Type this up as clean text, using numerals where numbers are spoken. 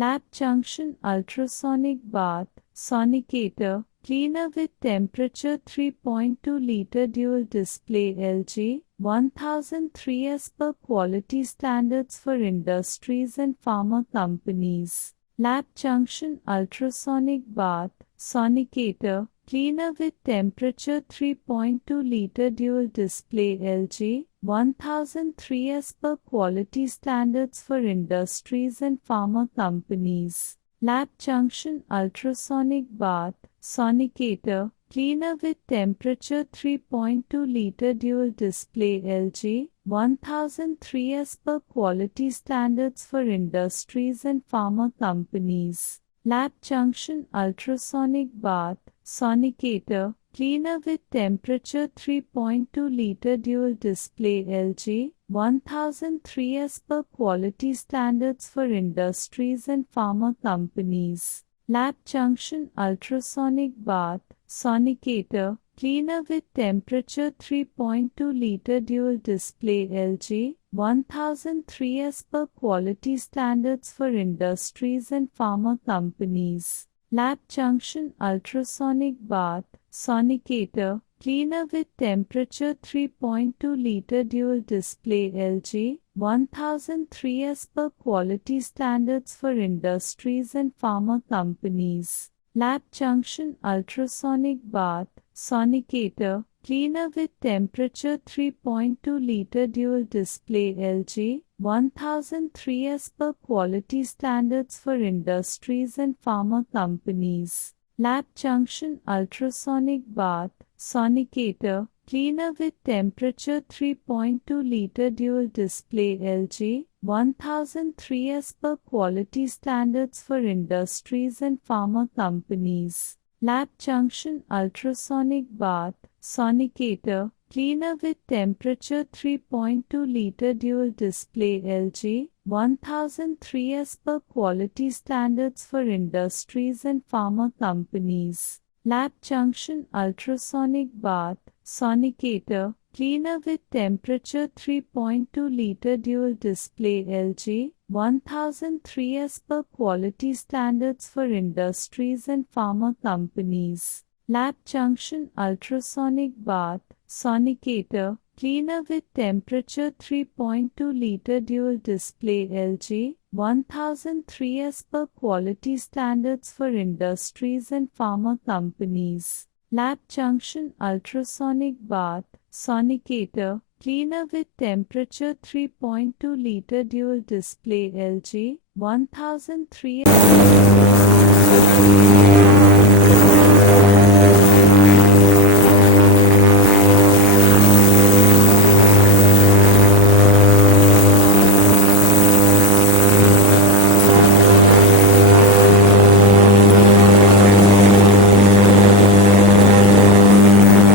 Lab Junction Ultrasonic Bath, Sonicator, Cleaner with temperature 3.2 Litre Dual Display LG, 1003 as per quality standards for industries and pharma companies. Lab Junction Ultrasonic Bath, Sonicator, Cleaner with temperature 3.2 Litre Dual Display LG, 1003 as per quality standards for industries and pharma companies. Lab Junction Ultrasonic Bath, Sonicator, Cleaner with temperature 3.2 Litre Dual Display LG, 1003 as per quality standards for industries and pharma companies. Lab Junction Ultrasonic Bath, Sonicator, Cleaner with temperature 3.2 Litre Dual Display LG, 1003 as per quality standards for industries and pharma companies. Lab Junction Ultrasonic Bath, Sonicator, Cleaner with temperature 3.2 Litre Dual Display LG, 1003 as per quality standards for industries and pharma companies. Lab Junction Ultrasonic Bath, Sonicator, Cleaner with temperature 3.2 Litre Dual Display LG, 1003 as per quality standards for industries and pharma companies. Lab Junction Ultrasonic Bath, Sonicator, Cleaner with temperature 3.2 Litre Dual Display LG, 1003 as per quality standards for industries and pharma companies. Lab Junction Ultrasonic Bath, Sonicator, Cleaner with temperature 3.2 Litre Dual Display LG, 1003 as per quality standards for industries and pharma companies. Lab Junction Ultrasonic Bath, Sonicator, Cleaner with temperature 3.2 Litre Dual Display LG, 1003 as per quality standards for industries and pharma companies. Lab Junction Ultrasonic Bath, Sonicator, Cleaner with temperature 3.2 Litre Dual Display LG, 1003 as per quality standards for industries and pharma companies. Lab Junction Ultrasonic Bath, Sonicator, Cleaner with temperature 3.2 Litre Dual Display LG, 1003 as per quality standards for industries and pharma companies. Lab Junction Ultrasonic Bath, Sonicator, Cleaner with temperature 3.2 Litre Dual Display LG, 1003